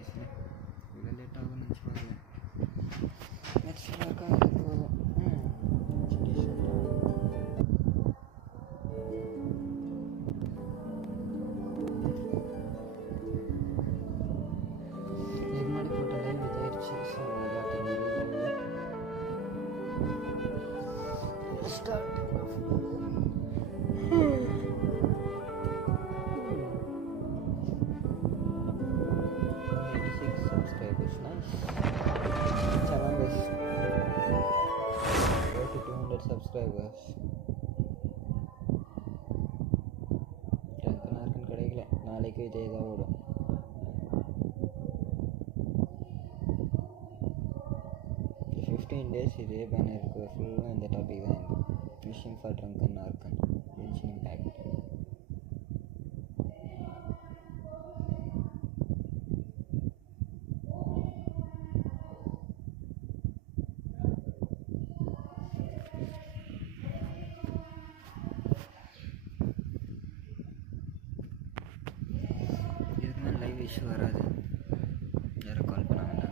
கடைசியில் இவ்வளோ லேட் ஆகும்னு நினச்சிப்பாங்க. நெக்ஸ்ட் ஒர்க்காக போதும். முன்னாடி போட்ட லைவ் இதாகிடுச்சு. So start. subscribers, nice. Channel is go to 200 subscribers. Drunken கிடைக்கல, நாளைக்கு இதே தான் ஓடும். The 15 days இதே பேனர் இருக்கு. ஃபுல்லாக இந்த டாபிக் தான். Wishing for Drunken Archon Genshin impact. Issue வராது. யாரும் கால் பண்ண வேண்டாம்.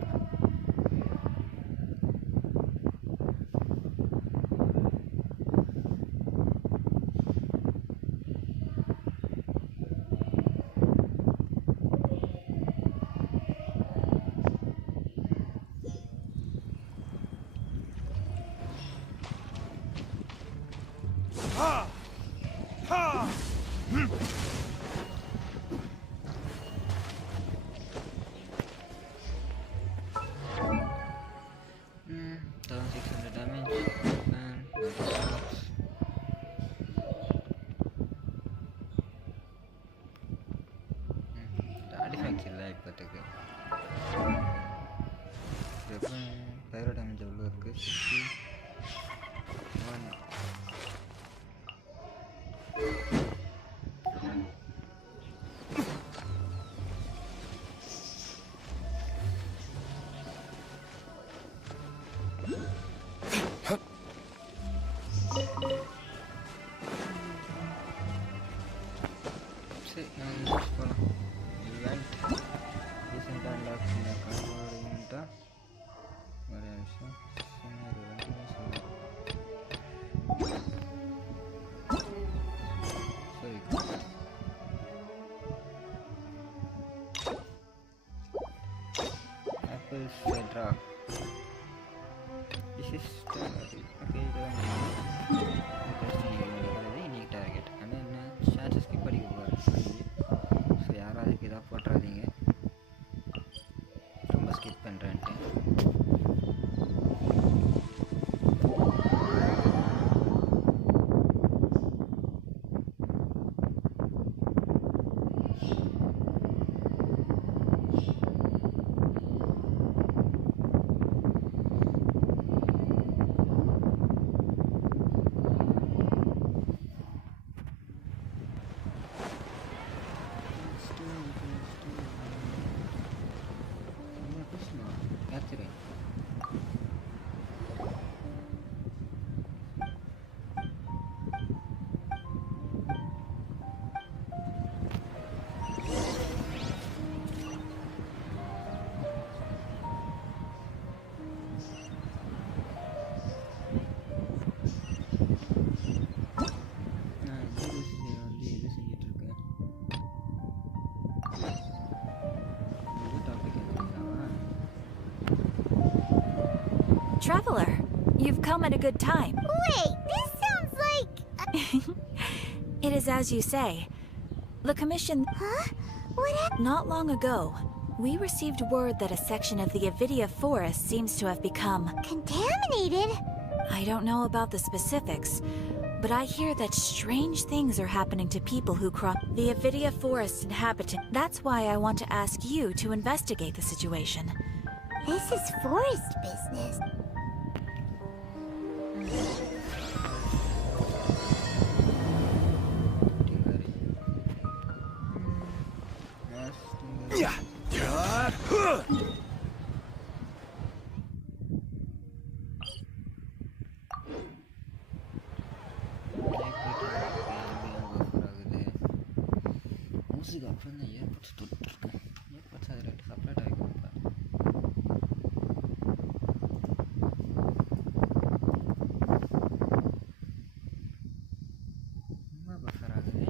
இப்போதைக்கு பைரோ டேமேஜ் எவ்வளோ இருக்குது? 61. சரி, நான் போகலாம். இவெண்ட் ரீசெண்டாக அன்லாக் பண்ணியிருக்கேன். ஒரு ஈவெண்ட்டாக ஒரு நிமிஷம் சரி. ஆப்பிள் ஃபெட்ரா விசிஸ்டம். ஓகே, இதுதான் இன்னைக்கு டார்கெட். ஆனால் என்ன சான்சஸ் ஸ்கிப் படிக்க போகிறேன். ஸோ யாரும் அதுக்கு இதாக போட்டுறாதீங்க, ரொம்ப skip பண்ணுறேன்ட்டு. Traveler, you've come at a good time. Wait, this sounds like... It is as you say. The commission... Huh? What happened? Not long ago, we received word that a section of the Avidia forest seems to have become... Contaminated? I don't know about the specifics, but I hear that strange things are happening to people who cross the Avidia forest inhabitant. That's why I want to ask you to investigate the situation. This is forest business. Music up from the earbuds to earbuds are right separate. buffer ஆகுது.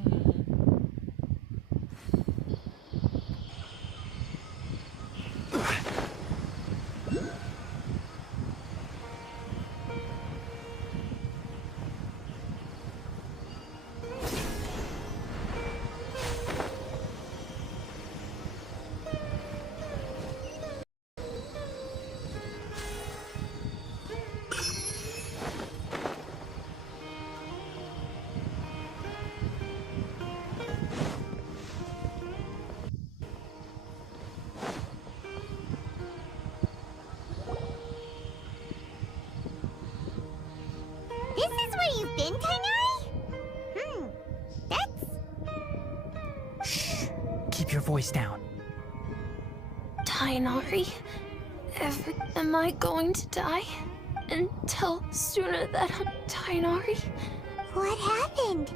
This is where you've been, Tainari? That's... Shh. Keep your voice down. Tainari, am I going to die? Until sooner that I'm Tainari? What happened?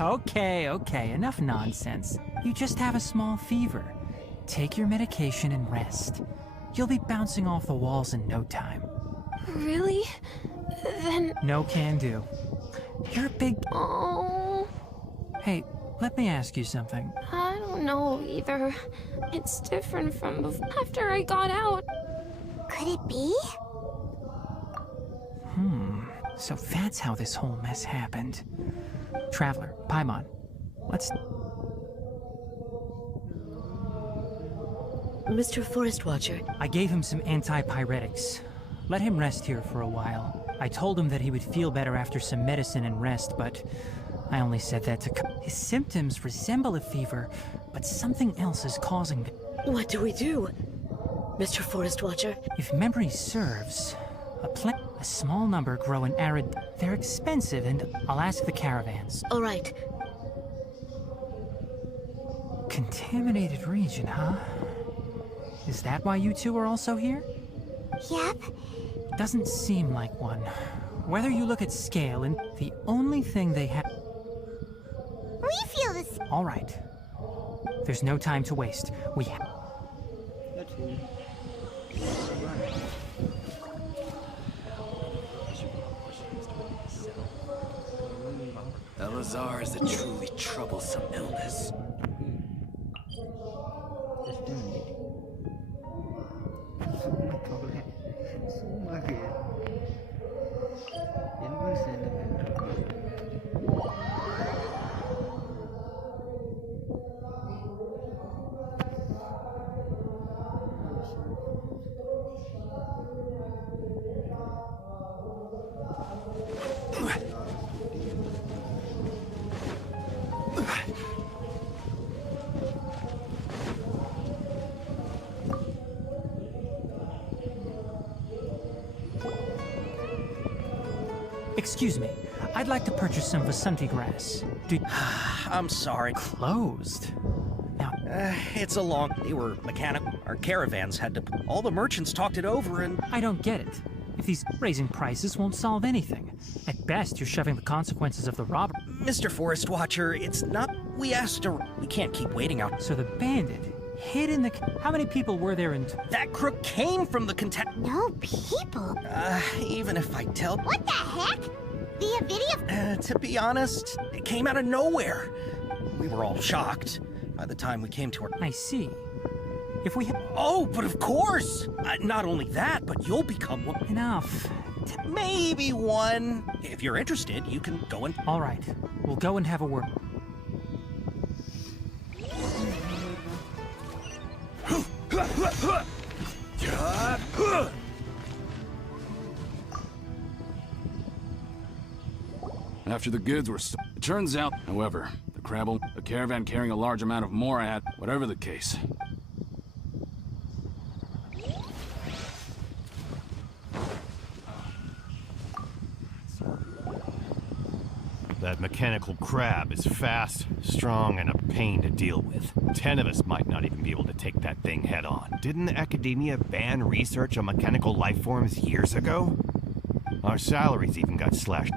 Okay, enough nonsense. You just have a small fever. Take your medication and rest. You'll be bouncing off the walls in no time. Really? Then... No can do. You're a big... Oh... Hey, let me ask you something. I don't know either. It's different from after I got out. Could it be? So that's how this whole mess happened. Traveler, Paimon, let's... Mr. Forest Watcher. I gave him some antipyretics. Let him rest here for a while. I told him that he would feel better after some medicine and rest, but I only said that to... His symptoms resemble a fever, but something else is causing it. What do we do, Mr. Forest Watcher? If memory serves, a small number grow in arid... They're expensive, and I'll ask the caravans. All right. Contaminated region, huh? Is that why you two are also here? Yep. Doesn't seem like one. Whether you look at scale and the only thing they have... We feel this. All right. There's no time to waste. We have... Let's see. Elazar is a truly troublesome illness. Just a minute. சும்மா என்வல்ஸ் என்ன பண்றாங்க? Excuse me. I'd like to purchase some Vasanti grass. I'm sorry. Closed? Now... It's a long... They were mechanical. Our caravans had to... All the merchants talked it over and... I don't get it. If these raising prices won't solve anything. At best, you're shoving the consequences of the robbery. Mr. Forest Watcher, it's not... We asked to... We can't keep waiting out. So the bandit hid in the... How many people were there in... That crook came from the No people. even if I tell... What the heck? Via video? To be honest, it came out of nowhere. We were all shocked by the time we came to our... I see. If we have... Oh, but of course! Not only that, but you'll become one... Enough. Maybe one. If you're interested, you can go and... All right. We'll go and have a word. After the goods were it turns out, however, the Crabble, a caravan carrying a large amount of Morad, whatever the case. That mechanical crab is fast, strong, and a pain to deal with. 10 of us might not even be able to take that thing head on. Didn't academia ban research on mechanical life forms years ago? Our salaries even got slashed.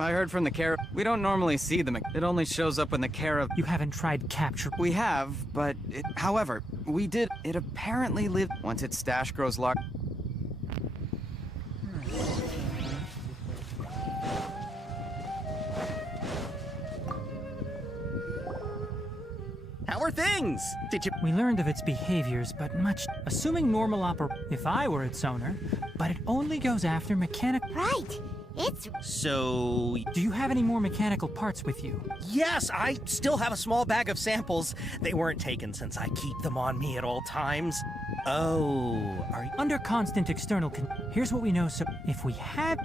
I heard from the we don't normally see them. It only shows up when the You haven't tried capture... We have, but however, We did. It apparently lived once its stash grows large. How are things? Did you... We learned of its behaviors, but much... Assuming normal if I were its owner, but it only goes after mechanic... Right. It's... So... Do you have any more mechanical parts with you? Yes, I still have a small bag of samples. They weren't taken since I keep them on me at all times. Oh, are you... Under constant external here's what we know, so if we have...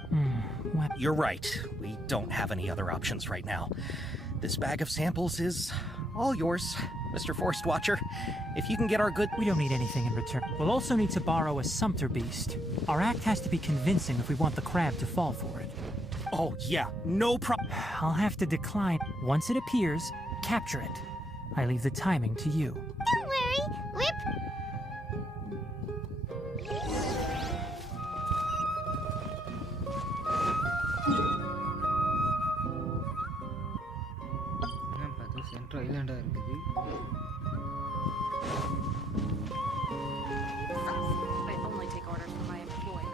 You're right. We don't have any other options right now. This bag of samples is all yours, Mr. Forest Watcher. If you can get our good... We don't need anything in return. We'll also need to borrow a sumpter beast. Our act has to be convincing if we want the crab to fall for it. Oh, yeah, no problem. I'll have to decline. Once it appears, capture it. I leave the timing to you. Don't worry. We're... central ஐலாண்டா இருக்குது. I only take orders from my employer.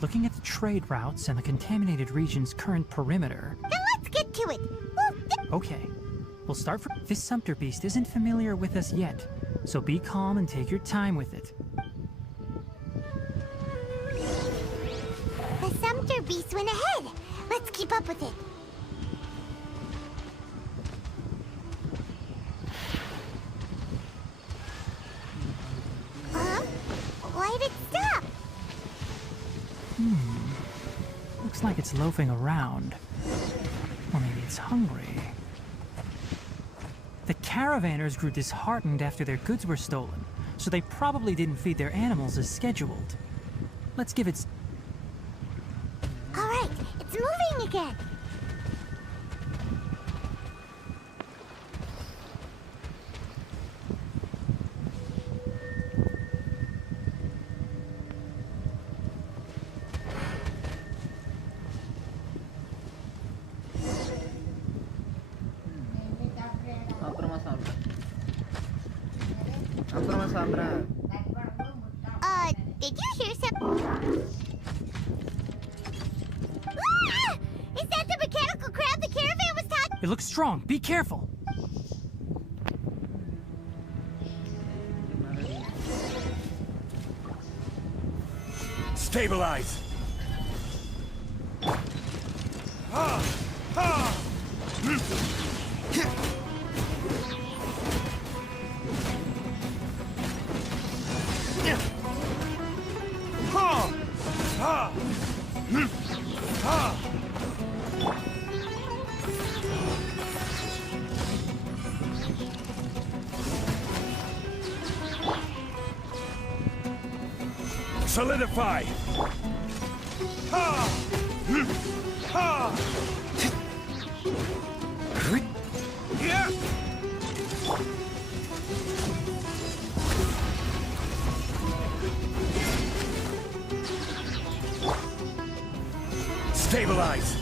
Looking at the trade routes and the contaminated region's current perimeter... Then let's get to it. Okay. We'll start from... This sumpter beast isn't familiar with us yet, so be calm and take your time with it. The sumpter beast went ahead. Let's keep up with it. Why did it stop? Looks like it's loafing around. Or maybe it's hungry. The caravanners grew disheartened after their goods were stolen, so they probably didn't feed their animals as scheduled. Let's give it... All right, it's moving again. Did you hear some... Ah! Is that the mechanical crab the caravan was talking... It looks strong. Be careful. Stabilize! Solidify! Stabilize!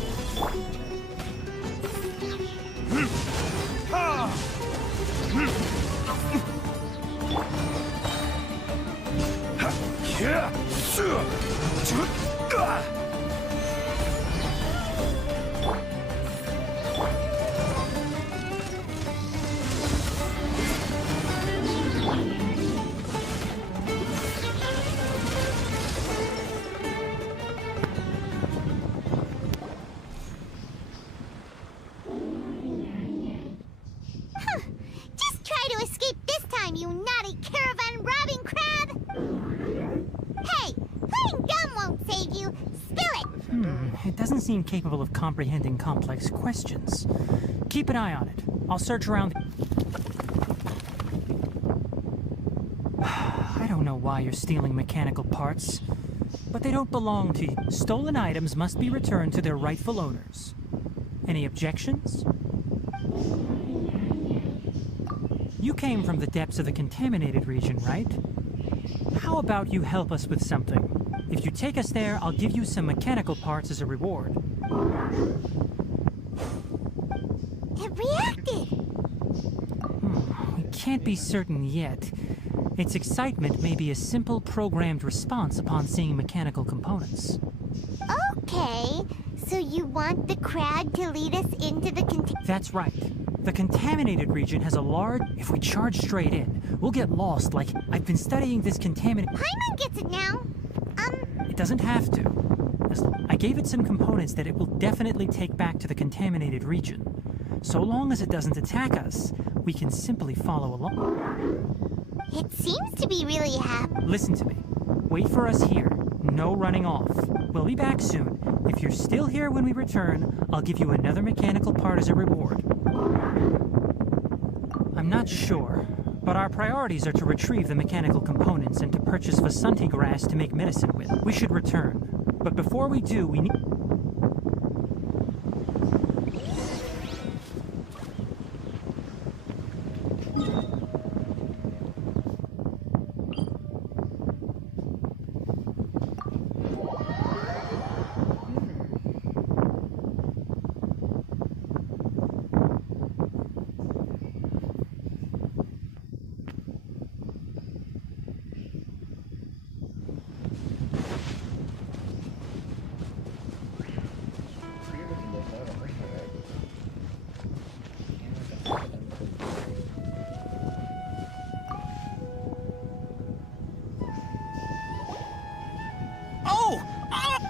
Just try to escape this time, you naughty caravan robbing crab! Hey, playing dumb won't save you. Spill it! It doesn't seem capable of comprehending complex questions. Keep an eye on it. I'll search around... I don't know why you're stealing mechanical parts, but they don't belong to you. Stolen items must be returned to their rightful owners. Any objections? You came from the depths of the contaminated region, right? How about you help us with something? If you take us there, I'll give you some mechanical parts as a reward. It reacted! We can't be certain yet. Its excitement may be a simple programmed response upon seeing mechanical components. Okay, so you want the crab to lead us into the That's right. The contaminated region has a large... If we charge straight in, we'll get lost like... I've been studying this contaminated... Paimon gets it now. It doesn't have to. I gave it some components that it will definitely take back to the contaminated region. So long as it doesn't attack us, we can simply follow along. It seems to be really happy. Listen to me. Wait for us here. No running off. We'll be back soon. If you're still here when we return, I'll give you another mechanical part as a reward. I'm not sure, but our priorities are to retrieve the mechanical components and to purchase Vasanti grass to make medicine with. We should return. But before we do, we need...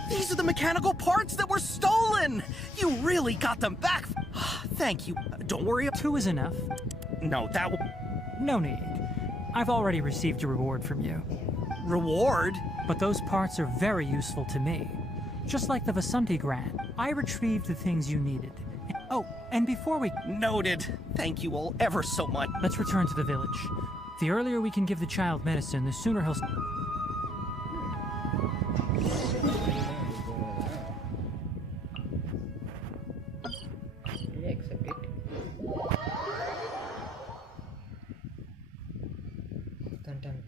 These are the mechanical parts that were stolen! You really got them back! Thank you. Don't worry. 2 is enough. No, that will... No need. I've already received a reward from you. Reward? But those parts are very useful to me. Just like the Vasanti grant, I retrieved the things you needed. Oh, and before we... Noted. Thank you all ever so much. Let's return to the village. The earlier we can give the child medicine, the sooner he'll... Accept it. Contempt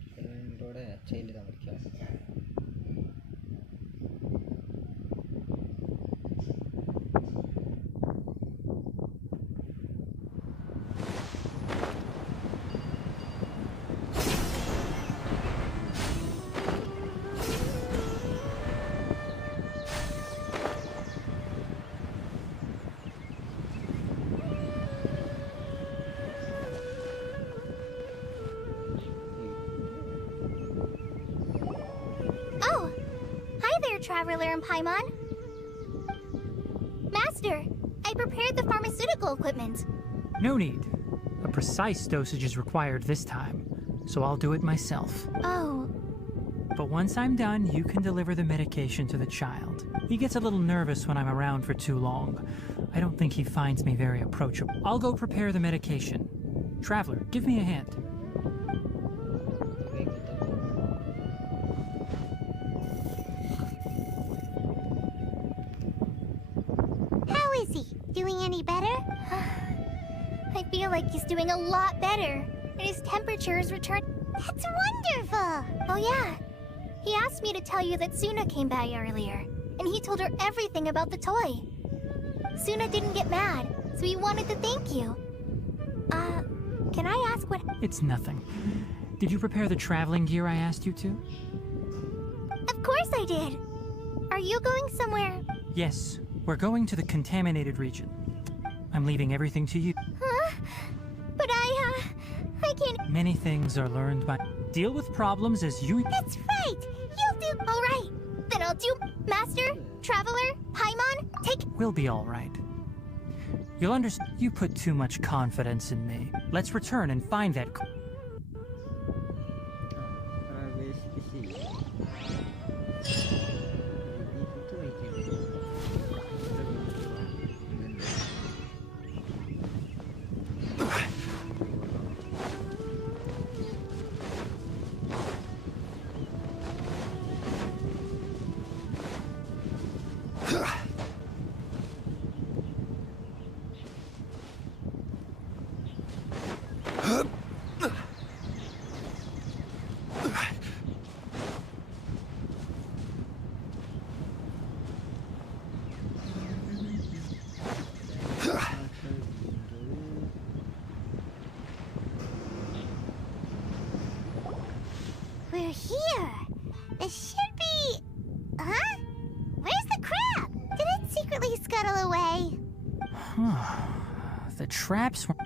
child தான் முடிக்கும். Traveler and Paimon. Master, I prepared the pharmaceutical equipment. No need. A precise dosage is required this time, so I'll do it myself. Oh. But once I'm done, you can deliver the medication to the child. He gets a little nervous when I'm around for too long. I don't think he finds me very approachable. I'll go prepare the medication. Traveler, give me a hand. Doing any better? I feel like he's doing a lot better. And his temperature's returned. That's wonderful! Oh yeah. He asked me to tell you that Suna came by earlier. And he told her everything about the toy. Suna didn't get mad, so he wanted to thank you. Can I ask what... It's nothing. Did you prepare the traveling gear I asked you to? Of course I did. Are you going somewhere? Yes. We're going to the contaminated region. I'm leaving everything to you. Huh? But I can't... Many things are learned by... Deal with problems as you... That's right! You'll do... All right. Then I'll do... Master, Traveler, Paimon, take... We'll be all right. You'll understand... You put too much confidence in me. Let's return and find that... bottle away. The traps were...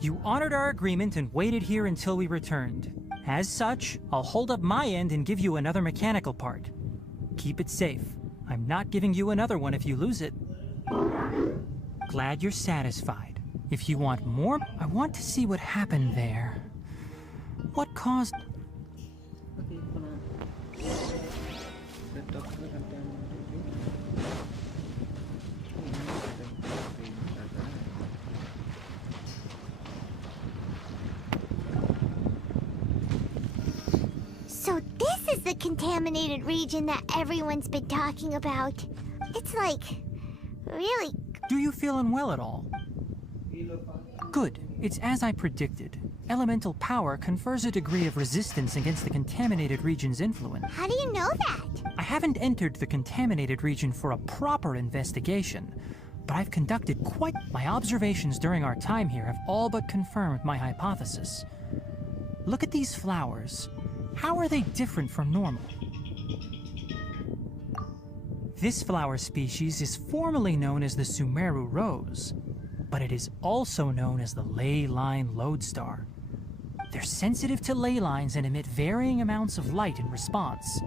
You honored our agreement and waited here until we returned. As such, I'll hold up my end and give you another mechanical part. Keep it safe. I'm not giving you another one if you lose it. Glad you're satisfied. If you want more, I want to see what happened there. What caused... So this is the contaminated region that everyone's been talking about. It's like, really... Do you feel unwell at all? Good. It's as I predicted. Elemental power confers a degree of resistance against the contaminated region's influence. How do you know that? I haven't entered the contaminated region for a proper investigation, but I've conducted quite... My observations during our time here have all but confirmed my hypothesis. Look at these flowers. How are they different from normal? This flower species is formally known as the Sumeru rose, but it is also known as the ley line lodestar. They're sensitive to ley lines and emit varying amounts of light in response.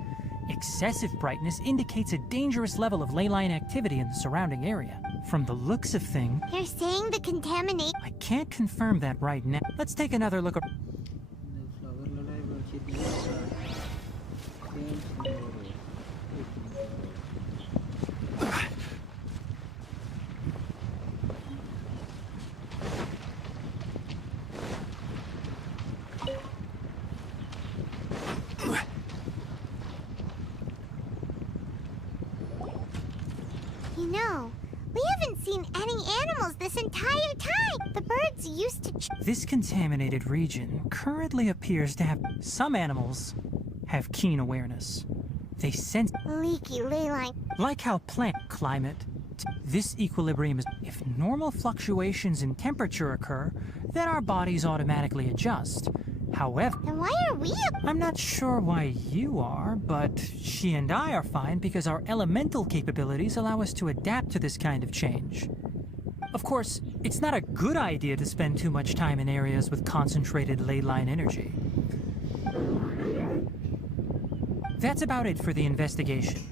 Excessive brightness indicates a dangerous level of ley line activity in the surrounding area. From the looks of things... You're saying the contaminate... I can't confirm that right now. Let's take another look. You know, we haven't seen any animals this entire time. The birds used to... This contaminated region currently appears to have... Some animals have keen awareness. They sense... Leaky ley line. Like how plant climate... This equilibrium is... If normal fluctuations in temperature occur, then our bodies automatically adjust. However... Then why are we... I'm not sure why you are, but she and I are fine because our elemental capabilities allow us to adapt to this kind of change. Of course, it's not a good idea to spend too much time in areas with concentrated ley line energy. That's about it for the investigation.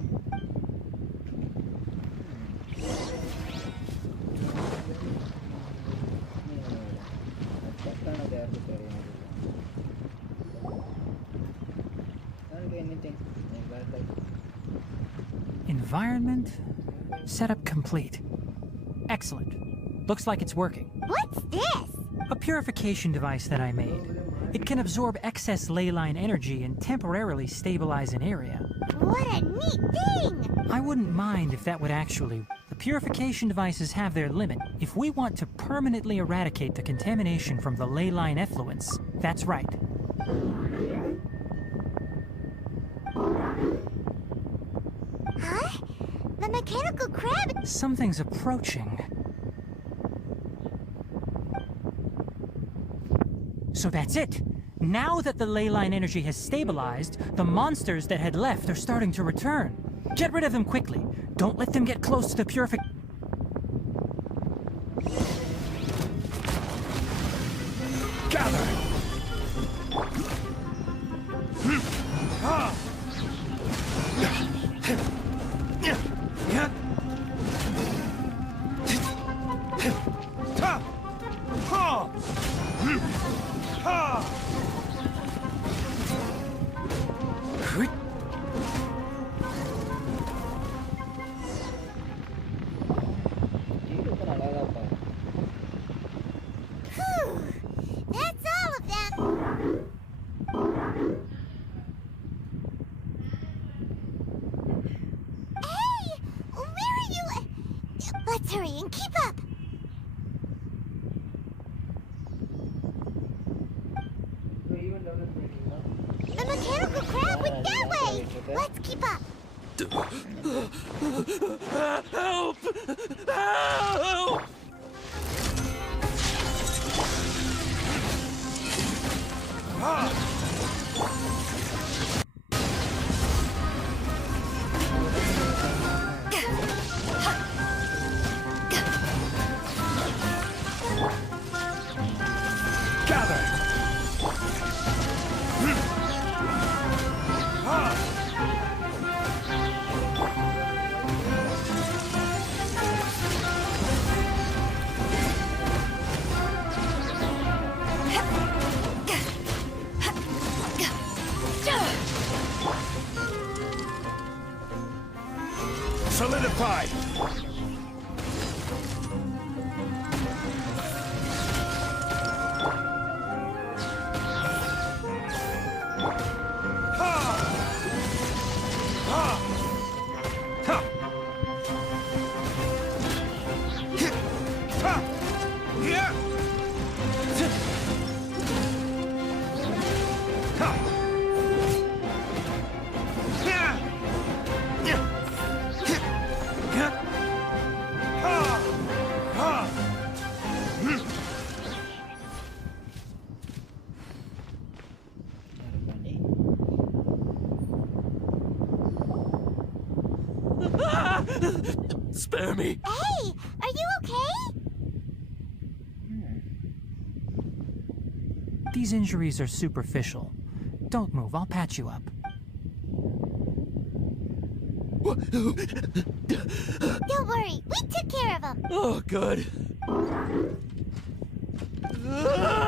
Environment setup complete. Excellent. Looks like it's working. What's this? A purification device that I made. It can absorb excess ley line energy and temporarily stabilize an area. What a neat thing! I wouldn't mind if that would actually... The purification devices have their limit. If we want to permanently eradicate the contamination from the ley line effluents, that's right. Huh? The mechanical crab... Something's approaching. So that's it. Now that the ley line energy has stabilized, the monsters that had left are starting to return. Get rid of them quickly. Don't let them get close to the purification. Gather! That's all of them! Hey! Where are you? Let's hurry and keep up! The mechanical crab went that way! Let's keep up! Help! Help! Gather! Solidify! Spare me! Hey, are you okay? These injuries are superficial. Don't move, I'll patch you up. Don't worry, we took care of him. Oh, good.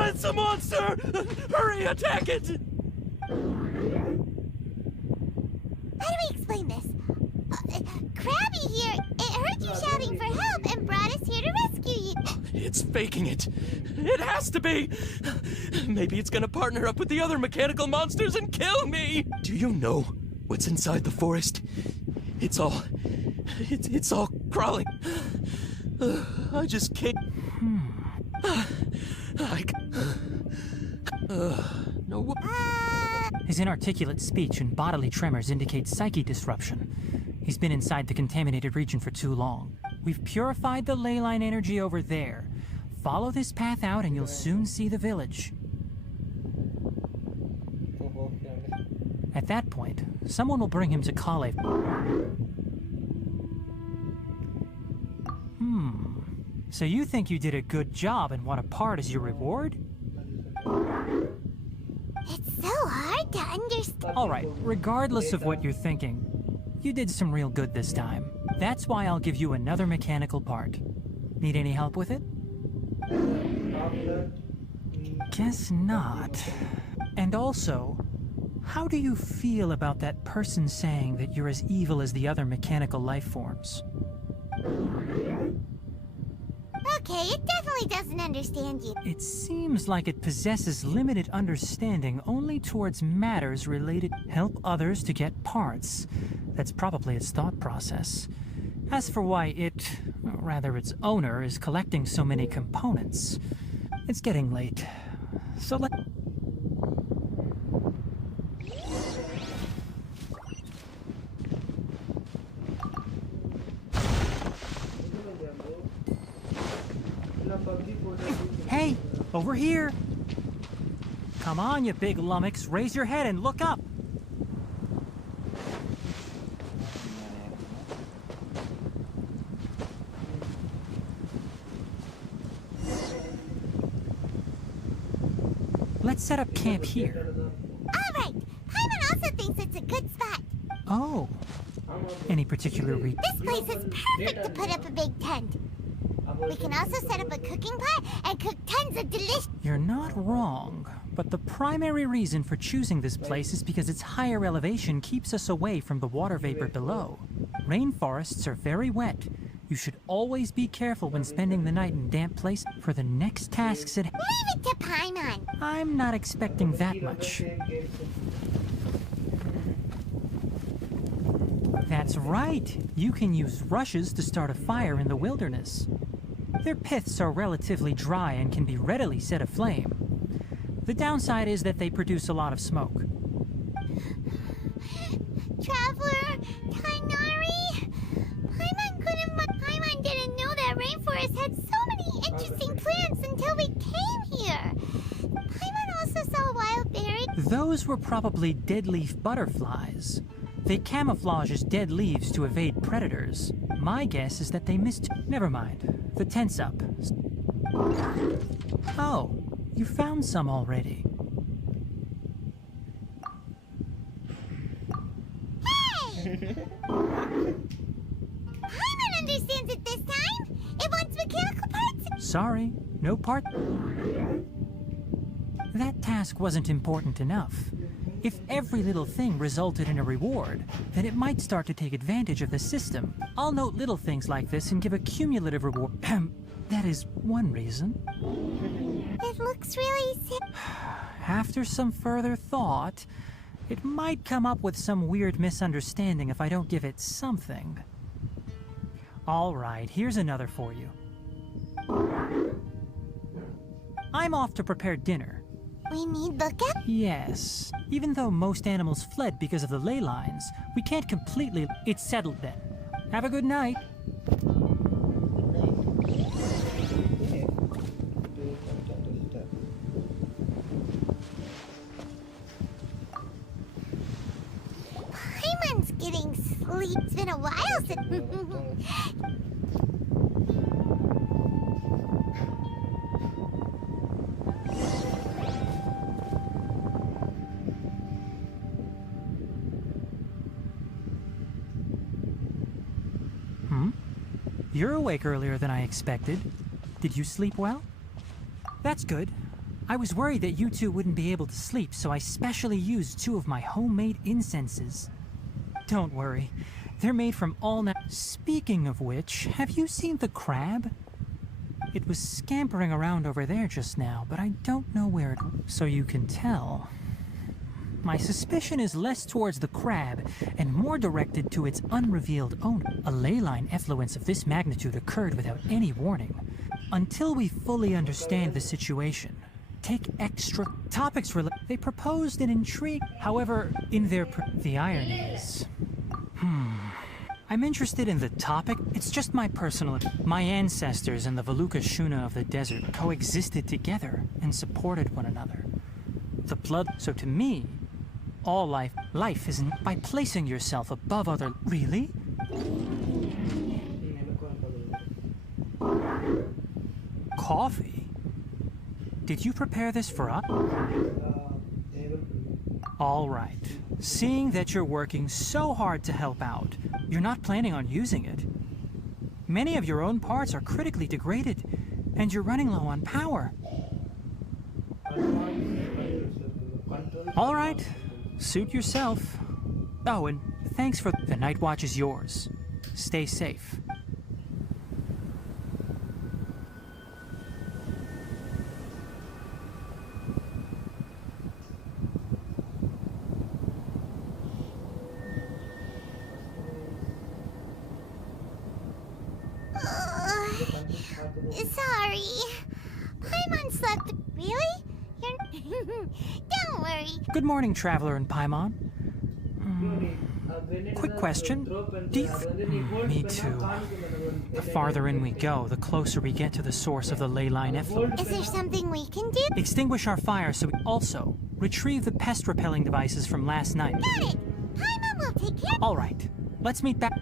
It's a monster! Hurry, attack it! How do we explain this? Krabby here, it heard you shouting for help and brought us here to rescue you. It's faking it. It has to be. Maybe it's gonna partner up with the other mechanical monsters and kill me. Do you know what's inside the forest? It's all crawling. I just can't. No. His inarticulate speech and bodily tremors indicate psyche disruption. He's been inside the contaminated region for too long. We've purified the ley line energy over there. Follow this path out and you'll soon see the village. At that point, someone will bring him to Kale. So you think you did a good job and want a part as your reward? It's so hard to understand. Alright, regardless of what you're thinking, you did some real good this time. That's why I'll give you another mechanical part. Need any help with it? Guess not. And also, how do you feel about that person saying that you're as evil as the other mechanical life forms? Okay, it definitely doesn't understand you. It seems like it possesses limited understanding only towards matters related. Help others to get parts. That's probably its thought process. As for why it, or rather its owner, is collecting so many components, it's getting late. So let... Hey, over here! Come on, you big lummox, raise your head and look up! Let's set up camp here. Alright, Paimon also thinks it's a good spot. Oh. Any particular reason? This place is perfect to put up a big tent. We can also set up a cooking pot and cook tons of delicious... You're not wrong, but the primary reason for choosing this place is because its higher elevation keeps us away from the water vapor below. Rainforests are very wet. You should always be careful when spending the night in damp place for the next tasks at... Leave it to Paimon. I'm not expecting that much. That's right. You can use rushes to start a fire in the wilderness. Their piths are relatively dry and can be readily set aflame. The downside is that they produce a lot of smoke. Traveler, Tainari, Paimon didn't know that rainforest had so many interesting plants until we came here. Paimon also saw wild berries. Those were probably deadleaf butterflies. They camouflage as dead leaves to evade predators. My guess is that they missed... Never mind. The tent's up. Oh, You found some already. Hey! Paimon understands it this time! It wants mechanical parts! Sorry, no part. That task wasn't important enough. If every little thing resulted in a reward, then it might start to take advantage of the system. I'll note little things like this and give a cumulative reward. That is one reason. It looks really After some further thought, it might come up with some weird misunderstanding if I don't give it something. All right, here's another for you. I'm off to prepare dinner. We need the cat. Yes. Even though most animals fled because of the ley lines, we can't completely... It's settled then. Have a good night. Paimon's getting sleep. It's been a while since... You're awake earlier than I expected. Did you sleep well? That's good. I was worried that you two wouldn't be able to sleep, so I specially used 2 of my homemade incenses. Don't worry. They're made from all Speaking of which, have you seen the crab? It was scampering around over there just now, but I don't know where it... So you can tell. My suspicion is less towards the crab and more directed to its unrevealed owner. A ley line effluence of this magnitude occurred without any warning. Until we fully understand the situation, take extra topics they proposed an intrigue. However, in their the irony is... I'm interested in the topic. It's just my personal... My ancestors and the Veluca Shuna of the desert coexisted together and supported one another. The blood... So to me, all life isn't by placing yourself above other... Really? Coffee? Did you prepare this for us? All right. Seeing that you're working so hard to help out, you're not planning on using it. Many of your own parts are critically degraded, and you're running low on power. All right. Suit yourself. Oh, and thanks for... The night watch is yours. Stay safe. Sorry. Paimon slept. Really? Don't worry. Good morning, Traveler and Paimon. Quick question. Do you... Me too. The farther in we go, the closer we get to the source of the ley line effluent. Is there something we can do? Extinguish our fire so we... Also, retrieve the pest-repelling devices from last night. Got it. Paimon will take care. All right. Let's meet back...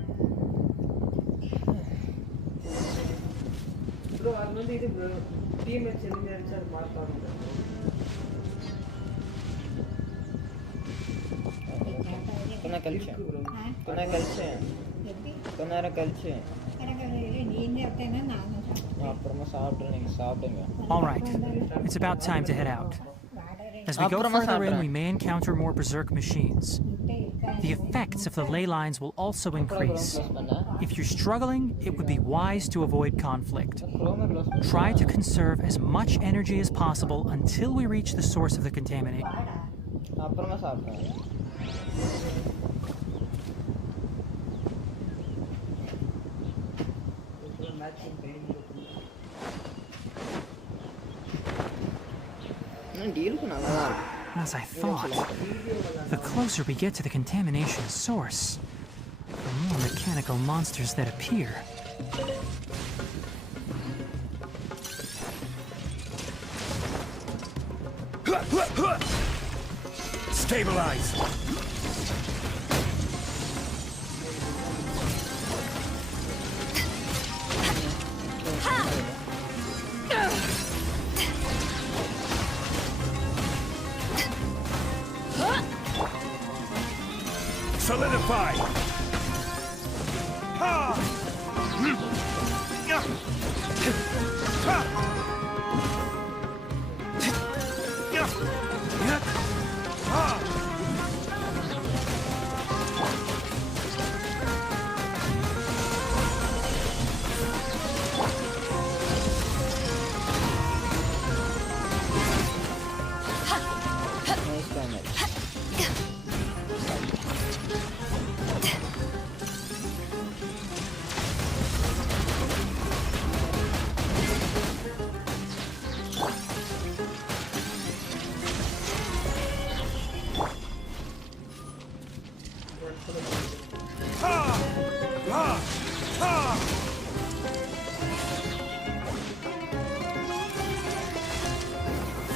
All right. It's about time to head out. As we go further in, we may encounter more berserk machines. The effects of the ley lines will also increase. If you're struggling, it would be wise to avoid conflict. Try to conserve as much energy as possible until we reach the source of the contamination. As I thought, the closer we get to the contamination source, the more mechanical monsters that appear. Stabilize! Solidify! Ha!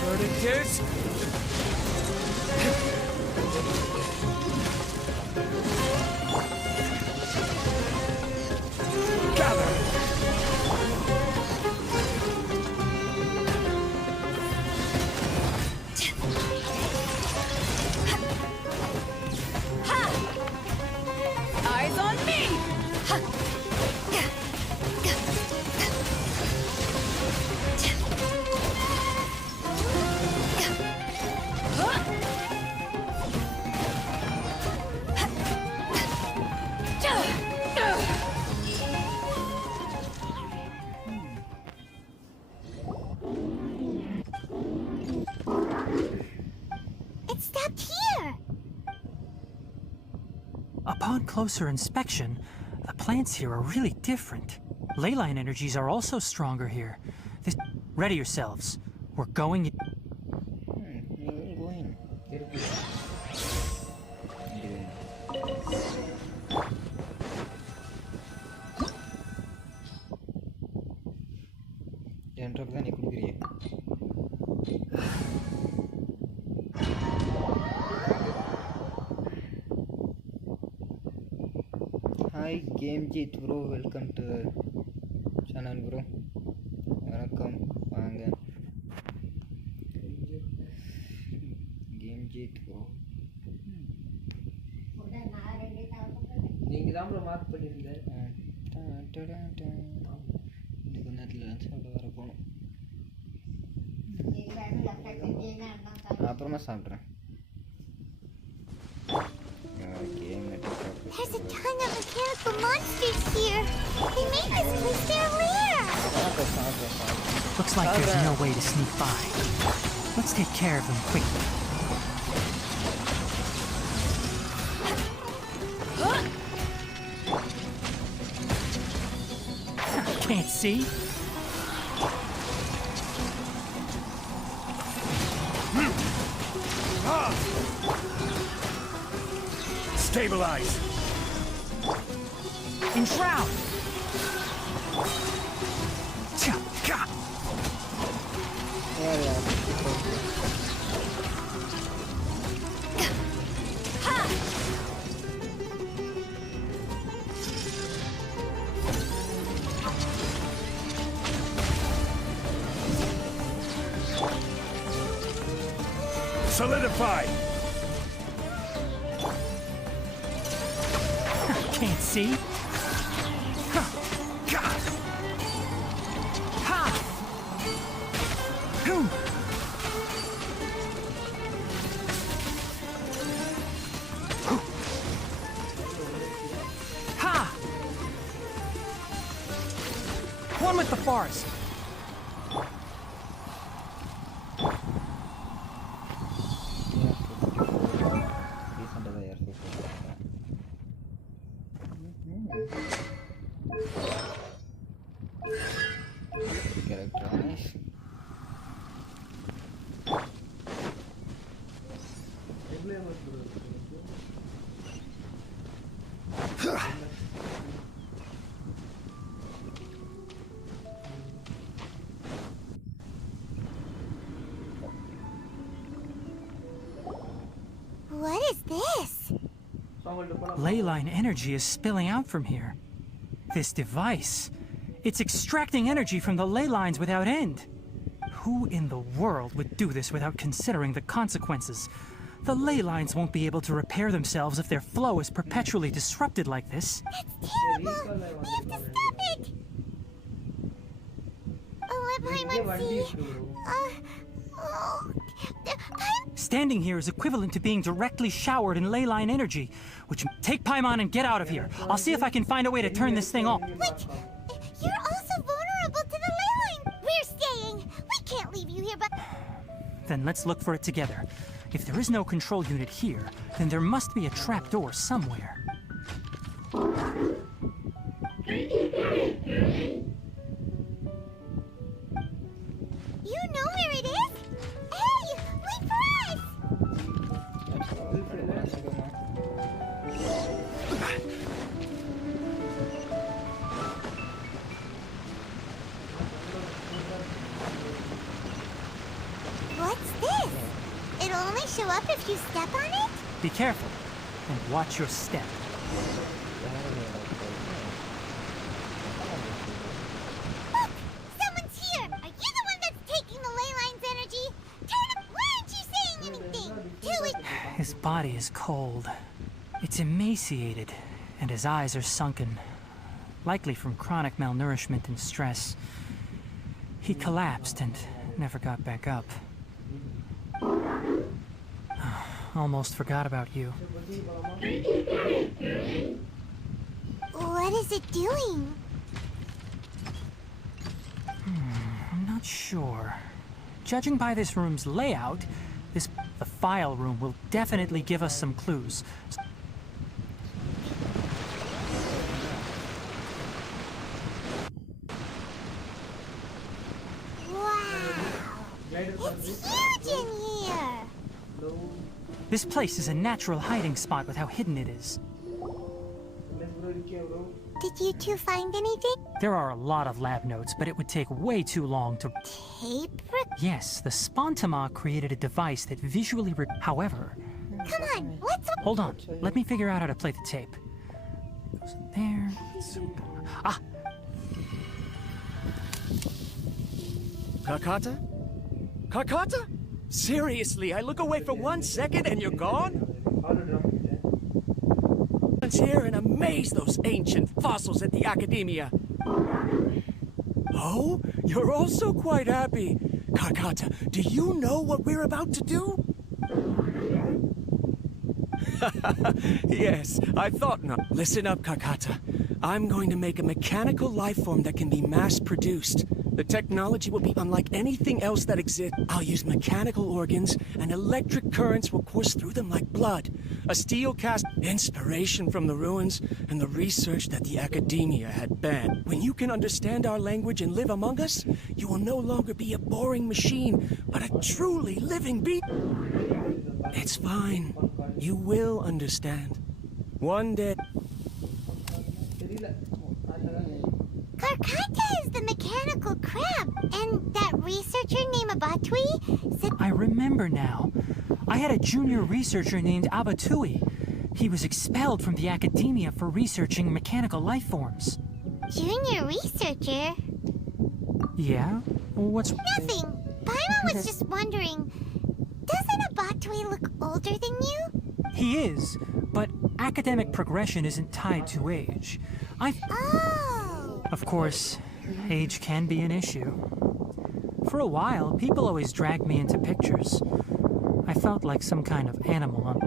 Verdict Eyes on me! It stopped here! Upon closer inspection, the plants here are really different. Ley line energies are also stronger here. Ready yourselves. We're going... You're going. Drug தான் நீ குடுக்குறியே. Hi GameJit bro, welcome to the channel bro. வணக்கம் வாங்க. GameJit bro. நீங்க தான் bro mark பண்ணிருந்தீங்க. இன்னைக்கு நேரத்துல lunch சாப்பிட வர போகணும். அப்புறமா சாப்பிட்றேன். There's a ton of mechanical monsters here. They made this place their lair. Looks like there's no way to sneak by. Let's take care of them quickly. Can't see? Stabilize! Enshroud! Solidify! Can't see? One with the forest. What is this? Ley line energy is spilling out from here. This device, it's extracting energy from the ley lines without end. Who in the world would do this without considering the consequences? The ley lines won't be able to repair themselves if their flow is perpetually disrupted like this. That's terrible! We have to stop it! Standing here is equivalent to being directly showered in ley line energy, which take Paimon and get out of here. I'll see if I can find a way to turn this thing off. Wait! You're also vulnerable to the ley line! We're staying! We can't leave you here, but... Then let's look for it together. If there is no control unit here, then there must be a trapdoor somewhere. You know where it is? Hey! Wait for us! What's this? It'll only show up if you step on it? Be careful, and watch your step. Look! Someone's here! Are you the one that's taking the ley line's energy? Turn up! Why aren't you saying anything? Do it! His body is cold. It's emaciated, and his eyes are sunken, likely from chronic malnourishment and stress. He collapsed and never got back up. Almost forgot about you. What is it doing? I'm not sure. Judging by this room's layout, the file room will definitely give us some clues. It's huge in here! This place is a natural hiding spot with how hidden it is. Did you two find anything? There are a lot of lab notes, but it would take way too long to... Tape? Yes, the Spontama created a device that visually... However... Come on, let's... Hold on, let me figure out how to play the tape. It goes in there... Ah! Kakata? Kakata? Seriously, I look away for 1 second and you're gone? Here and amaze those ancient fossils at the Academia. Oh, you're also quite happy. Kakata, do you know what we're about to do? Yes, I thought not. Listen up, Kakata. I'm going to make a mechanical life form that can be mass-produced. The technology will be unlike anything else that exists. I'll use mechanical organs, and electric currents will course through them like blood. A steel cast, inspiration from the ruins, and the research that the Academia had banned. When you can understand our language and live among us, you will no longer be a boring machine, but a truly living being. It's fine. You will understand. One day... Karkata is the mechanical crab, and that researcher named Abatui said... I remember now. I had a junior researcher named Abatui. He was expelled from the Academia for researching mechanical life forms. Junior researcher? Yeah? What's... Nothing. Paimon was just wondering, doesn't Abatui look older than you? He is, but academic progression isn't tied to age. Oh! Of course, age can be an issue. For a while, people always dragged me into pictures. I felt like some kind of animal on...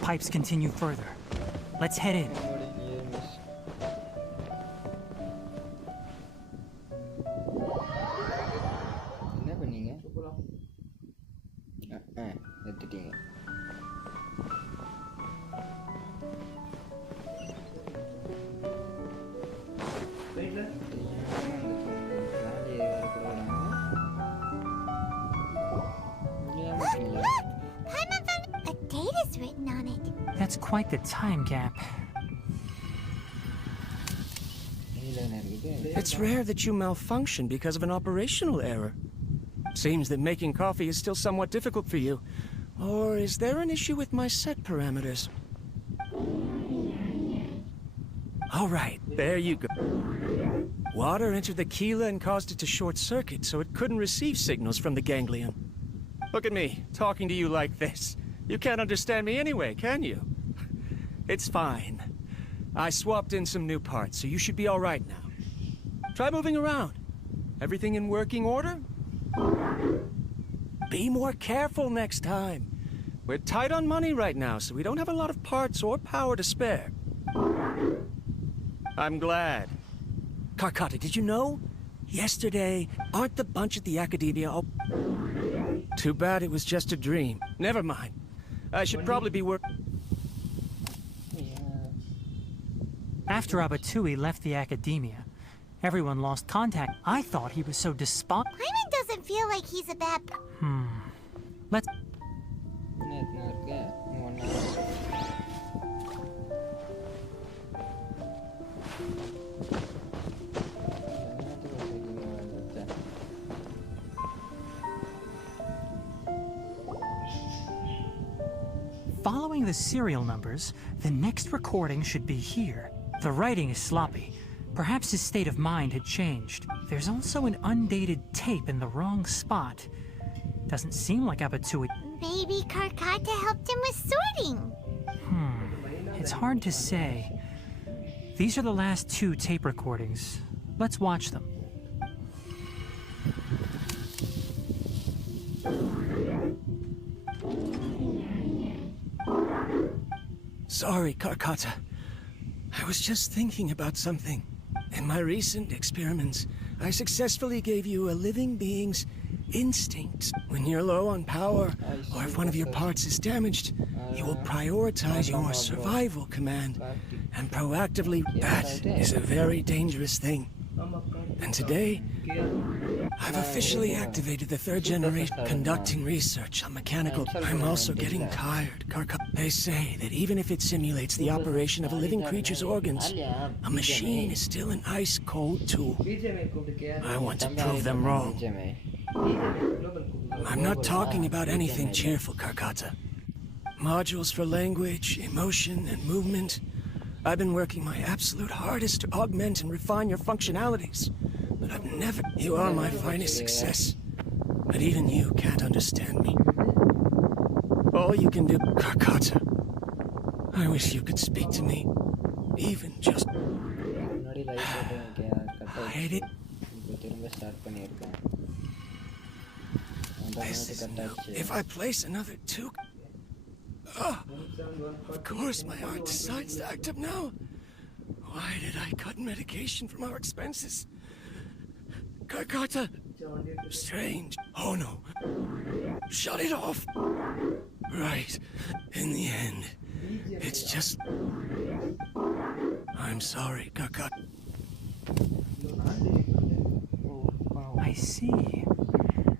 Pipes continue further. Let's head in. That's quite the time gap. It's rare that you malfunction because of an operational error. Seems that making coffee is still somewhat difficult for you. Or is there an issue with my set parameters? All right, there you go. Water entered the Keela and caused it to short circuit, so it couldn't receive signals from the ganglion. Look at me, talking to you like this. You can't understand me anyway, can you? It's fine. I swapped in some new parts, so you should be all right now. Try moving around. Everything in working order? Be more careful next time. We're tight on money right now, so we don't have a lot of parts or power to spare. I'm glad. Karkata, did you know? Yesterday, aren't the bunch at the Academia all... Too bad it was just a dream. Never mind. I should probably be After Abatui left the Academia, everyone lost contact. I thought he was so despondent. Paimon doesn't feel like he's a bad... Let's... Following the serial numbers, the next recording should be here. The writing is sloppy. Perhaps his state of mind had changed. There's also an undated tape in the wrong spot. Doesn't seem like Abatui. Maybe Karkata helped him with sorting. It's hard to say. These are the last 2 tape recordings. Let's watch them. Sorry, Karkata. I was just thinking about something. In my recent experiments, I successfully gave you a living being's instincts. When you're low on power, or if one of your parts is damaged, you will prioritize your survival command and proactively... That is a very dangerous thing. And today, I've officially activated the 3rd generation, conducting research on mechanical... I'm also getting tired, Karkata. They say that even if it simulates the operation of a living creature's organs, a machine is still an ice-cold tool. I want to prove them wrong. I'm not talking about anything cheerful, Karkata. Modules for language, emotion, and movement. I've been working my absolute hardest to augment and refine your functionalities. But I've never... You are my finest success. But even you can't understand me. All you can do... Karkata. I wish you could speak to me. Even just... I hate it. This is no... If I place another 2... of course my heart decides to act up now. Why did I cut medication from our expenses? Karkata! Strange. Oh no. Shut it off! Right. In the end, it's just... I'm sorry, Karkata. I see.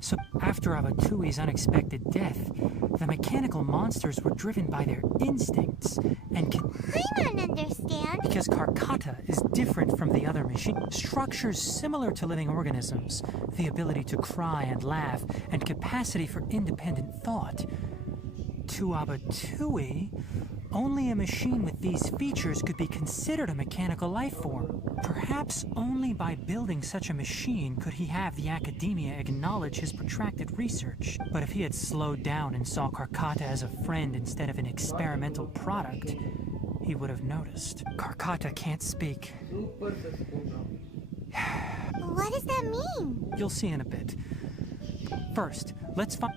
So, after Abatui's unexpected death, the mechanical monsters were driven by their instincts and I don't understand. Because Karkata is different from the other machines. Structures similar to living organisms, the ability to cry and laugh, and capacity for independent thought. To Abatui, only a machine with these features could be considered a mechanical life form. Perhaps only by building such a machine could he have the Academia acknowledge his protracted research. But if he had slowed down and saw Karkata as a friend instead of an experimental product, he would have noticed. Karkata can't speak. What does that mean? You'll see in a bit. First, let's find...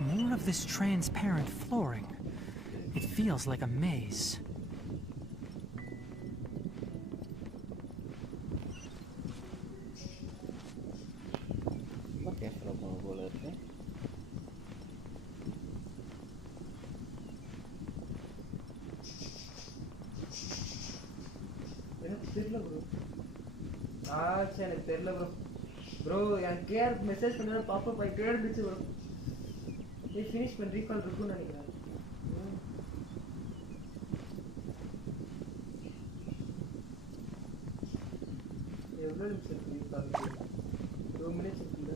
More of this transparent flooring. It feels like a maze. சரி எனக்கு தெரியல bro. Bro எனக்கு care message பண்ணா pop-up ஆயிட்டே இருந்துச்சு bro. நீ finish பண்ணி recall இருக்குன்னு நினைக்கிறேன். எவ்வளோ நிமிஷம் இருக்கு ரீகால்? 2 minutes இருக்குல்ல.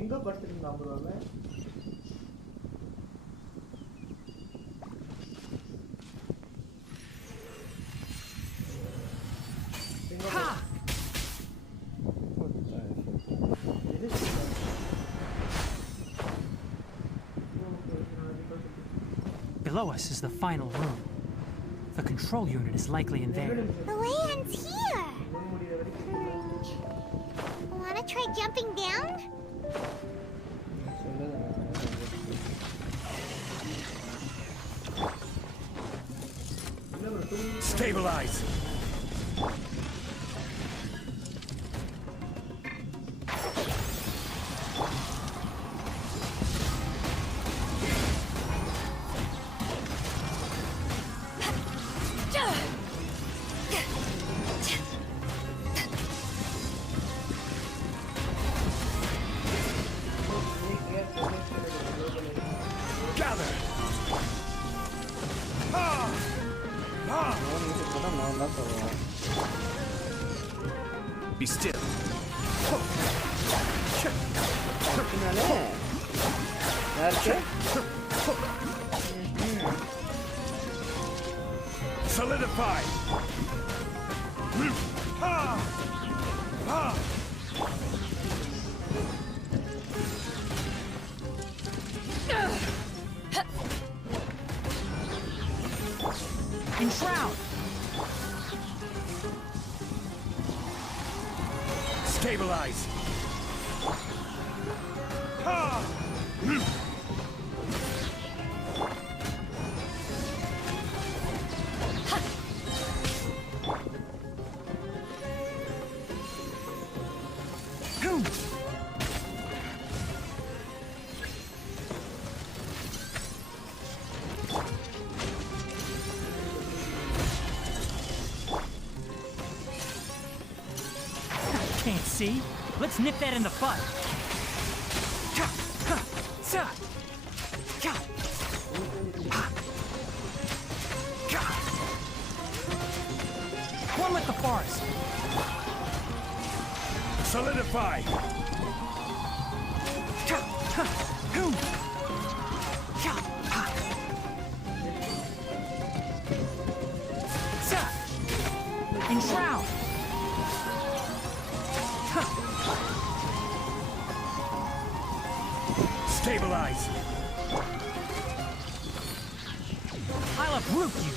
எங்க படுத்துருந்தான் ப்ரோ அவன்? Below us is the final room. The control unit is likely in there. The way ends here. Wanna try jumping down? Stabilize! Gather! Be still. Solidify. Enshroud! Stabilize. Can't see? Let's nip that in the bud. One with the forest. Solidify. Enshroud. Stabilize. I'll uproot you.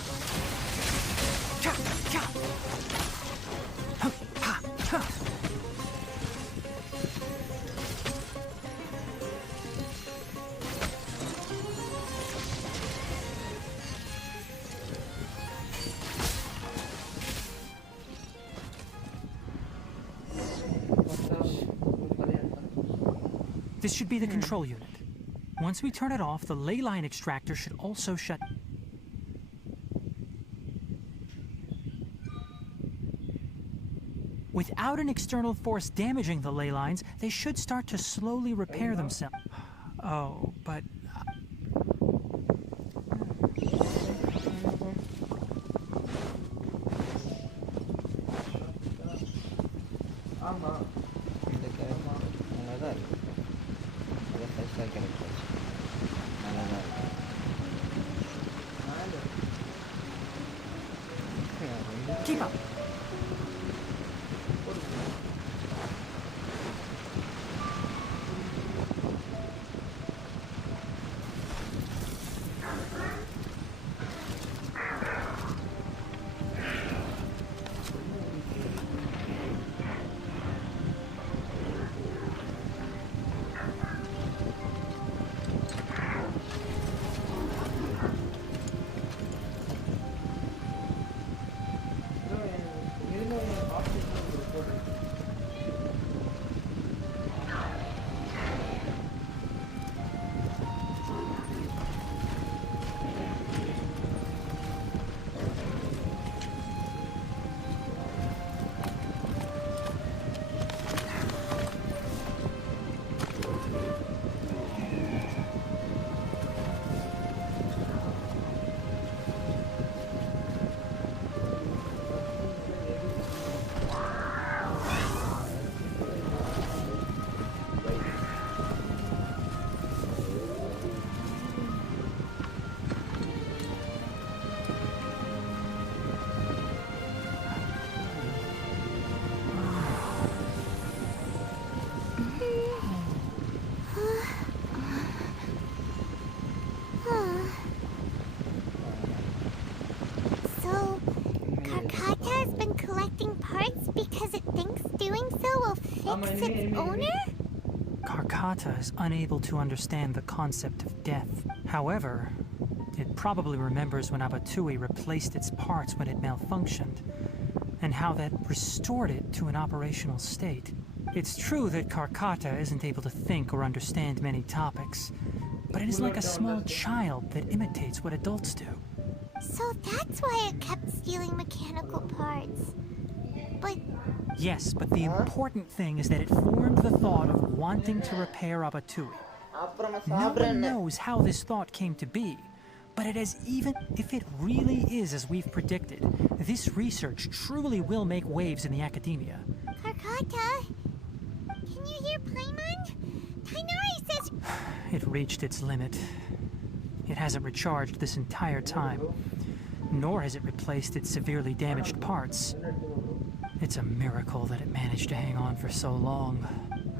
This should be the control unit. Once we turn it off, the ley line extractor should also shut. Without an external force damaging the ley lines, they should start to slowly repair themselves. Oh, but... Keep up. Likes its owner? Karkata is unable to understand the concept of death. However, it probably remembers when Abatui replaced its parts when it malfunctioned, and how that restored it to an operational state. It's true that Karkata isn't able to think or understand many topics, but it is like a small child that imitates what adults do. So that's why it kept stealing mechanical parts. But... Yes, but the important thing is that it formed the thought of wanting to repair Abatui. No one knows how this thought came to be, but it has even... If it really is as we've predicted, this research truly will make waves in the academia. Karkata? Can you hear Paimon? Tighnari says... It reached its limit. It hasn't recharged this entire time, nor has it replaced its severely damaged parts. It's a miracle that it managed to hang on for so long.